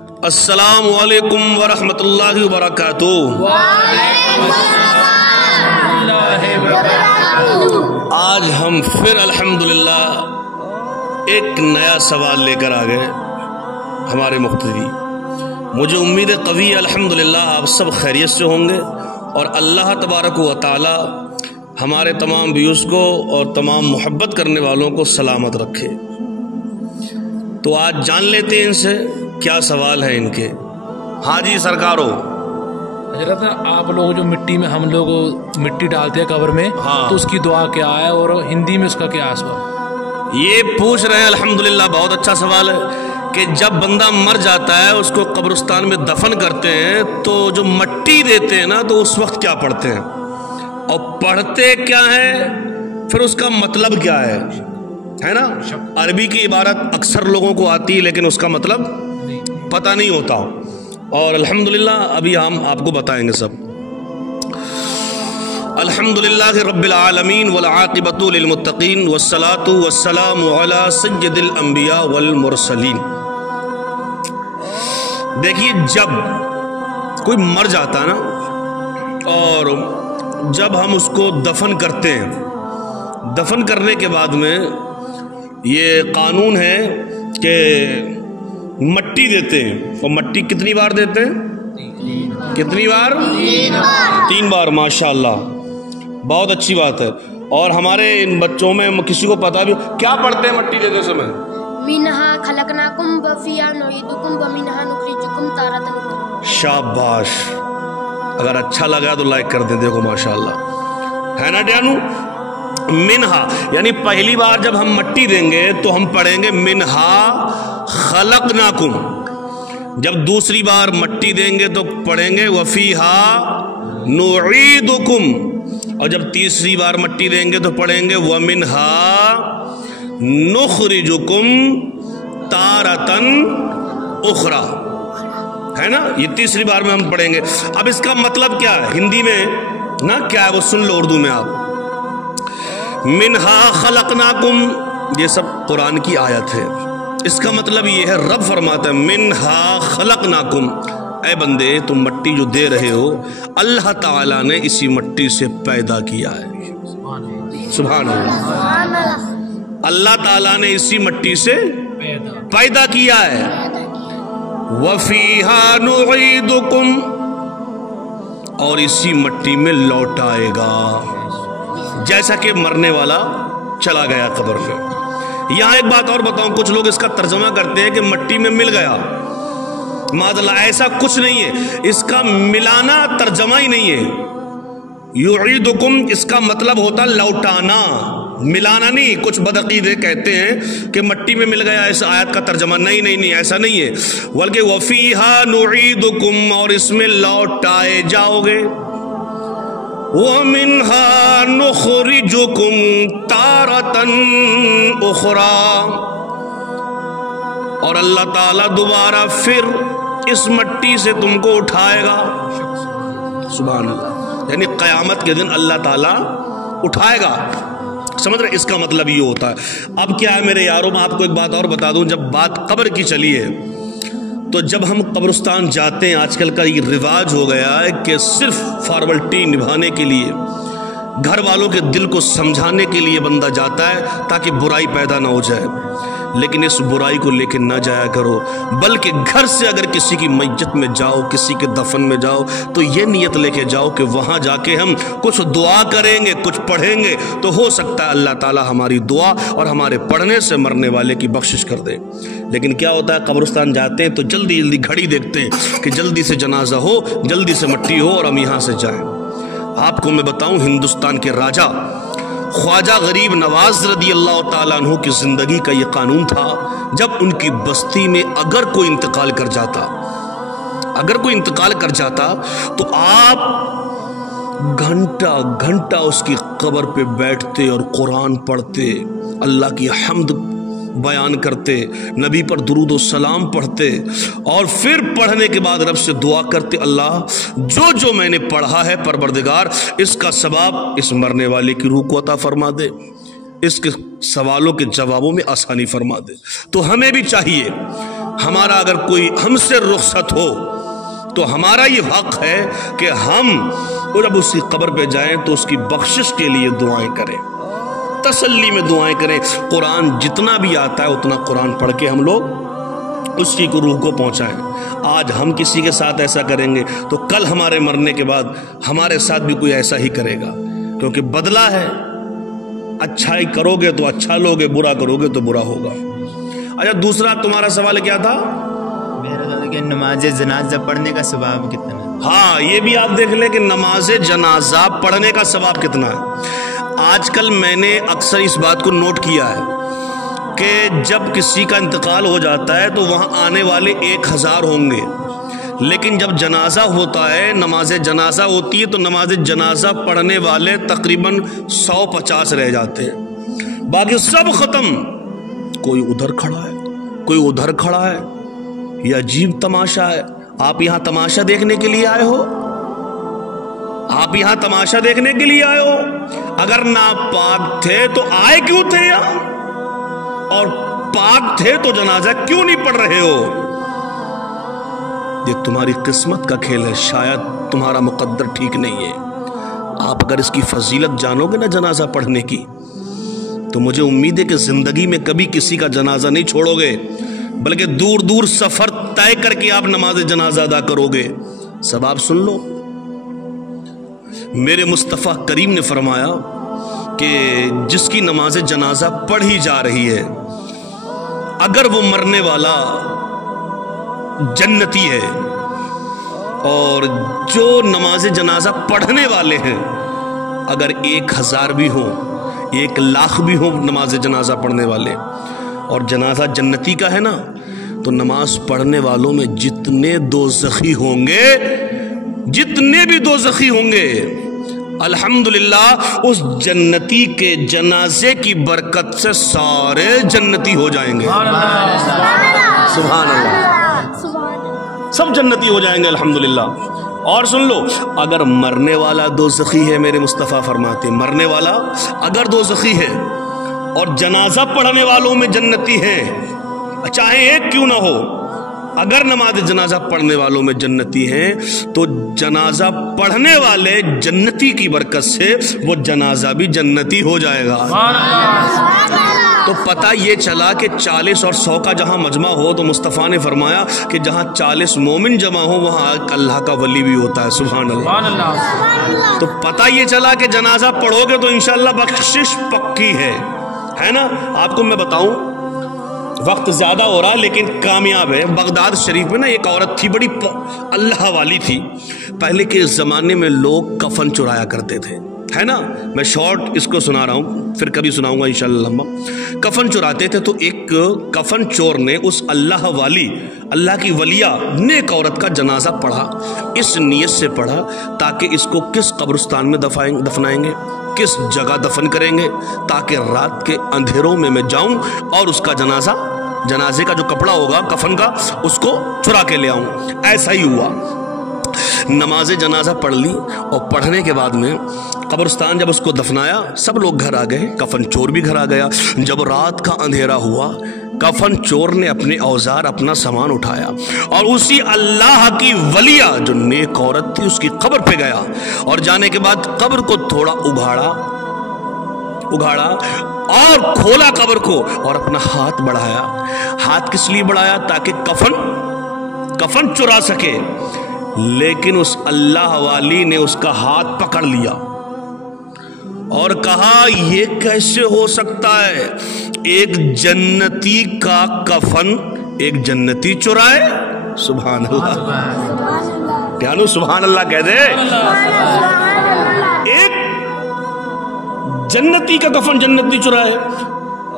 अस्सलाम वालेकुम वरहमतुल्लाहि वबरकातुह। आज हम फिर अल्हम्दुलिल्लाह एक नया सवाल लेकर आ गए हमारे मुख्तदी। मुझे उम्मीद कवी अल्हम्दुलिल्लाह आप सब खैरियत से होंगे और अल्लाह तबारक व तआला हमारे तमाम व्यूअर्स को और तमाम मोहब्बत करने वालों को सलामत रखे। तो आज जान लेते हैं इनसे क्या सवाल है इनके। हाँ जी सरकारो। हजरत आप लोग जो मिट्टी में हम लोग मिट्टी डालते हैं कब्र में, हाँ। तो उसकी दुआ क्या है और हिंदी में उसका क्या असर? ये पूछ रहे हैं अल्हम्दुलिल्लाह, बहुत अच्छा सवाल है कि जब बंदा मर जाता है उसको कब्रिस्तान में दफन करते हैं तो जो मट्टी देते हैं ना, तो उस वक्त क्या पढ़ते हैं और पढ़ते क्या है, फिर उसका मतलब क्या है ना। अरबी की इबारत अक्सर लोगों को आती है लेकिन उसका मतलब पता नहीं होता। और अल्हम्दुलिल्लाह अभी हम आपको बताएंगे सब। अल्हम्दुलिल्लाह रब्बिल आलमीन वल आक़िबतु लिल मुत्तक़ीन वस्सलातु वस्सलामु अला सय्यदिल अंबिया वल मुरसलीन। देखिए, जब कोई मर जाता है ना और जब हम उसको दफन करते हैं, दफन करने के बाद में ये कानून है कि मट्टी देते हैं। और मट्टी कितनी बार देते हैं? कितनी बार? 3 बार। माशाअल्लाह, बहुत अच्छी बात है। और हमारे इन बच्चों में किसी को पता भी क्या पढ़ते हैं मट्टी देते समय? मिनहा खलकनाकुम व फिया नुईदुकुम व मिनहा नुखरिजुकुम तारतन उखरा। शाबाश, अगर अच्छा लगा तो लाइक कर दे। देखो माशाअल्लाह, है ना डियानू। मिनहा यानी पहली बार जब हम मट्टी देंगे तो हम पढ़ेंगे मिनहा खलकनाकुम। जब दूसरी बार मट्टी देंगे तो पढ़ेंगे वफीहा नुईदुकुम। और जब तीसरी बार मट्टी देंगे तो पढ़ेंगे वमिनहा नुखरिजुकुम तारतन उखरा। है ना, ये तीसरी बार में हम पढ़ेंगे। अब इसका मतलब क्या है हिंदी में ना, क्या है वो सुन लो उर्दू में आप। मिनहा खलकनाकुम, ये सब कुरान की आयत है। इसका मतलब ये है, रब फरमाता है मिनहा खलकनाकुम, ऐ बंदे तुम मट्टी जो दे रहे हो अल्लाह ताला ने इसी मट्टी से पैदा किया है। सुभान अल्लाह, अल्लाह ताला ने इसी मट्टी से पैदा किया है। वफीहा नुईदुकुम, और इसी मट्टी में लौटाएगा। जैसा कि मरने वाला चला गया कब्र में। यहां एक बात और बताऊं, कुछ लोग इसका तर्जुमा करते हैं कि मट्टी में मिल गया। माज़अल्लाह, ऐसा कुछ नहीं है। इसका मिलाना तर्जुमा ही नहीं है। युईदुकुम इसका मतलब होता लौटाना, मिलाना नहीं। कुछ बदअकीदे कहते हैं कि मट्टी में मिल गया, इस आयत का तर्जुमा नहीं नहीं नहीं, ऐसा नहीं है। बल्कि वफीहा नुईदुकुम, और इसमें लौटाए जाओगे। वमिनहा नुखरिजुकुम तारतन उखरा, और अल्लाह ताला दोबारा फिर इस मट्टी से तुमको उठाएगा। सुभान अल्लाह, यानी क़यामत के दिन अल्लाह ताला उठाएगा। समझ रहे, इसका मतलब ये होता है। अब क्या है मेरे यारों, मैं आपको एक बात और बता दूं। जब बात कब्र की चली है तो जब हम कब्रिस्तान जाते हैं, आजकल का ये रिवाज हो गया है कि सिर्फ फॉर्मेलिटी निभाने के लिए, घर वालों के दिल को समझाने के लिए बंदा जाता है ताकि बुराई पैदा ना हो जाए। लेकिन इस बुराई को लेके ना जाया करो, बल्कि घर से अगर किसी की मैयत में जाओ, किसी के दफन में जाओ, तो ये नियत लेके जाओ कि वहाँ जाके हम कुछ दुआ करेंगे, कुछ पढ़ेंगे, तो हो सकता है अल्लाह ताला हमारी दुआ और हमारे पढ़ने से मरने वाले की बख्शिश कर दे। लेकिन क्या होता है, कब्रिस्तान जाते हैं तो जल्दी जल्दी घड़ी देखते हैं कि जल्दी से जनाजा हो, जल्दी से मट्टी हो और हम यहाँ से जाएं। आपको मैं बताऊं, हिंदुस्तान के राजा ख्वाजा गरीब नवाज रदी अल्लाह ताला अन्हु की जिंदगी का ये कानून था। जब उनकी बस्ती में अगर कोई इंतकाल कर जाता तो आप घंटा घंटा उसकी कब्र पे बैठते और कुरान पढ़ते, अल्लाह की हम्द बयान करते, नबी पर दुरूद और सलाम पढ़ते, और फिर पढ़ने के बाद रब से दुआ करते, अल्लाह जो जो मैंने पढ़ा है परवरदिगार इसका सवाब इस मरने वाले की रूह को अता फरमा दे, इसके सवालों के जवाबों में आसानी फरमा दे। तो हमें भी चाहिए, ہمارا اگر کوئی ہم سے رخصت ہو تو ہمارا یہ حق ہے کہ ہم جب اس کی قبر پہ جائیں تو اس کی بخشش کے لیے دعائیں کریں، تسلی میں دعائیں کریں۔ قرآن جتنا بھی آتا ہے اتنا قرآن پڑھ کے ہم لوگ اس کی روح کو پہنچائیں۔ آج ہم کسی کے ساتھ ایسا کریں گے تو کل ہمارے مرنے کے بعد ہمارے ساتھ بھی کوئی ایسا ہی کرے گا، کیونکہ بدلہ ہے۔ اچھائی کرو گے تو اچھا لوگے، برا کرو گے تو برا ہوگا۔ اچھا، دوسرا تمہارا سوال کیا تھا؟ میرا کہ نماز جنازہ پڑھنے کا ثواب کتنا ہے؟ ہاں، یہ بھی آپ دیکھ لیں کہ نماز جنازہ پڑھنے کا ثواب کتنا ہے۔ آج کل میں نے اکثر اس بات کو نوٹ کیا ہے کہ جب کسی کا انتقال ہو جاتا ہے تو وہاں آنے والے 1000 ہوں گے، لیکن جب جنازہ ہوتا ہے، نماز جنازہ ہوتی ہے، تو نماز جنازہ پڑھنے والے تقریباً 150 رہ جاتے ہیں، باقی سب ختم۔ کوئی ادھر کھڑا ہے، کوئی ادھر کھڑا ہے، یہ عجیب تماشا ہے۔ آپ یہاں تماشا دیکھنے کے لیے آئے ہو؟ آپ یہاں تماشا دیکھنے کے لیے آئے ہو؟ اگر ناپاک تھے تو آئے کیوں تھے یہاں؟ اور پاک تھے تو جنازہ کیوں نہیں پڑھ رہے ہو؟ یہ تمہاری قسمت کا کھیل ہے، شاید تمہارا مقدر ٹھیک نہیں ہے۔ آپ اگر اس کی فضیلت جانو گے نا جنازہ پڑھنے کی، تو مجھے امید ہے کہ زندگی میں کبھی کسی کا جنازہ نہیں چھوڑو گے، بلکہ دور دور سفر طے کر کے آپ نماز جنازہ ادا کرو گے۔ سب آپ سن لو، میرے مصطفیٰ کریم نے فرمایا کہ جس کی نماز جنازہ پڑھی جا رہی ہے، اگر وہ مرنے والا جنتی ہے، اور جو نماز جنازہ پڑھنے والے ہیں اگر 1000 بھی ہو، 1,00,000 بھی ہو نماز جنازہ پڑھنے والے، اور جنازہ جنتی کا ہے نا، تو نماز پڑھنے والوں میں جتنے دوزخی ہوں گے، جتنے بھی دوزخی ہوں گے، الحمدللہ اس جنتی کے جنازے کی برکت سے سارے جنتی ہو جائیں گے۔ سبحان اللہ، سب جنتی ہو جائیں گے الحمدللہ۔ اور سن لو، اگر مرنے والا دوزخی ہے، میرے مصطفیٰ فرماتے ہیں مرنے والا اگر دوزخی ہے اور جنازہ پڑھنے والوں میں جنتی ہیں، چاہے ایک کیوں نہ ہو، اگر نماز جنازہ پڑھنے والوں میں جنتی ہیں تو جنازہ پڑھنے والے جنتی کی برکت سے وہ جنازہ بھی جنتی ہو جائے گا۔ تو پتہ یہ چلا کہ 40 اور 100 کا جہاں مجمع ہو تو مصطفیٰ نے فرمایا کہ جہاں 40 مومن جمع ہو وہاں اللہ کا ولی بھی ہوتا ہے۔ سبحان اللہ۔ تو پتہ یہ چلا کہ جنازہ پڑھو گے تو انشاءاللہ بخشش پکی ہے نا۔ آپ کو میں بتاؤں، وقت زیادہ ہو رہا لیکن کامیاب ہے۔ بغداد شریف میں نا ایک عورت تھی، بڑی اللہ والی تھی۔ پہلے کے زمانے میں لوگ کفن چرایا کرتے تھے، ہے نا۔ میں شارٹ اس کو سنا رہا ہوں، پھر کبھی سناؤں گا انشاءاللہ لمبا۔ کفن چراتے تھے تو ایک کفن چور نے اس اللہ والی، اللہ کی ولیہ نیک عورت کا جنازہ پڑھا، اس نیت سے پڑھا تاکہ اس کو کس قبرستان میں دفنائیں گے، کس جگہ دفن کریں گے، تاکہ رات کے اندھیروں میں میں جاؤں اور اس کا جنازے کا جو کپڑا ہوگا کفن کا اس کو چرا کے لے آؤں۔ ایسا ہی ہوا، نماز جنازہ پڑھ لی، اور پڑھنے کے بعد میں قبرستان جب اس کو دفنایا سب لوگ گھر آ گئے، کفن چور بھی گھر آ گیا۔ جب رات کا اندھیرا ہوا، کفن چور نے اپنے اوزار، اپنا سامان اٹھایا اور اسی اللہ کی ولیہ جو نیک عورت تھی اس کی قبر پہ گیا، اور جانے کے بعد قبر کو تھوڑا اگاڑا اور کھولا قبر کو، اور اپنا ہاتھ بڑھایا۔ ہاتھ کس لیے بڑھایا؟ تاکہ کفن چرا سکے، لیکن اس اللہ والی نے اس کا ہاتھ پکڑ لیا اور کہا یہ کیسے ہو سکتا ہے، ایک جنتی کا کفن ایک جنتی چرائے؟ سبحان اللہ، پیانو سبحان اللہ کہہ دے۔ ایک جنتی کا کفن جنتی چرائے۔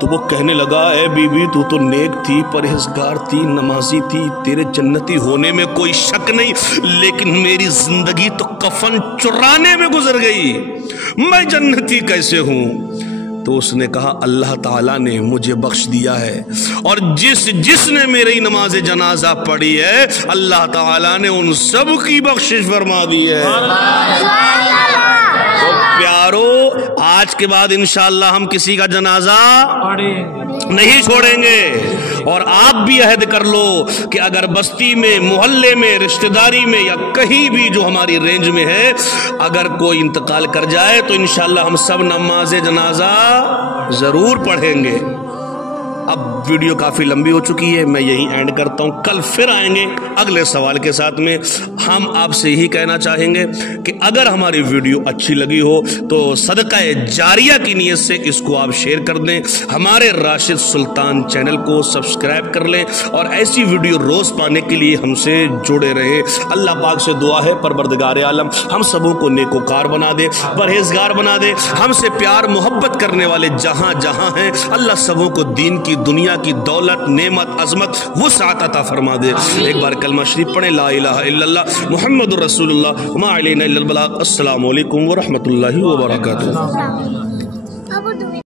تو وہ کہنے لگا اے بی بی تو نیک تھی، پرہیزگار تھی، نمازی تھی، تیرے جنتی ہونے میں کوئی شک نہیں، لیکن میری زندگی تو کفن چرانے میں گزر گئی، میں جنتی کیسے ہوں؟ تو اس نے کہا اللہ تعالیٰ نے مجھے بخش دیا ہے، اور جس نے میری نماز جنازہ پڑھی ہے اللہ تعالیٰ نے ان سب کی بخشش فرما دی ہے۔ तो प्यारो, आज के बाद इंशाअल्लाह हम किसी का जनाजा नहीं छोड़ेंगे। और आप भी अहद कर लो कि अगर बस्ती में, मोहल्ले में, रिश्तेदारी में या कहीं भी जो हमारी रेंज में है, अगर कोई इंतकाल कर जाए तो इंशाअल्लाह हम सब नमाज जनाजा जरूर पढ़ेंगे। अब वीडियो काफ़ी लंबी हो चुकी है, मैं यही एंड करता हूँ। कल फिर आएंगे अगले सवाल के साथ में। हम आपसे यही कहना चाहेंगे कि अगर हमारी वीडियो अच्छी लगी हो तो सदका जारिया की नीयत से इसको आप शेयर कर दें, हमारे राशिद सुल्तान चैनल को सब्सक्राइब कर लें और ऐसी वीडियो रोज़ पाने के लिए हमसे जुड़े रहे। अल्लाह पाक से दुआ है, परवरदिगार आलम हम सबों को नेकोकार बना दे, परहेजगार बना दे। हमसे प्यार मोहब्बत करने वाले जहाँ जहाँ हैं, अल्लाह सबों को दीन की, दुनिया की दौलत, नेमत, अजमत वुसअत अता फरमा दे। एक बार कलमा शरीफ पढ़े, ला इलाहा इल्लल्लाह मुहम्मदुर रसूलुल्लाह व मा अलैना इल्लल बलाग। अस्सलामु अलैकुम व रहमतुल्लाहि व बरकातुहू।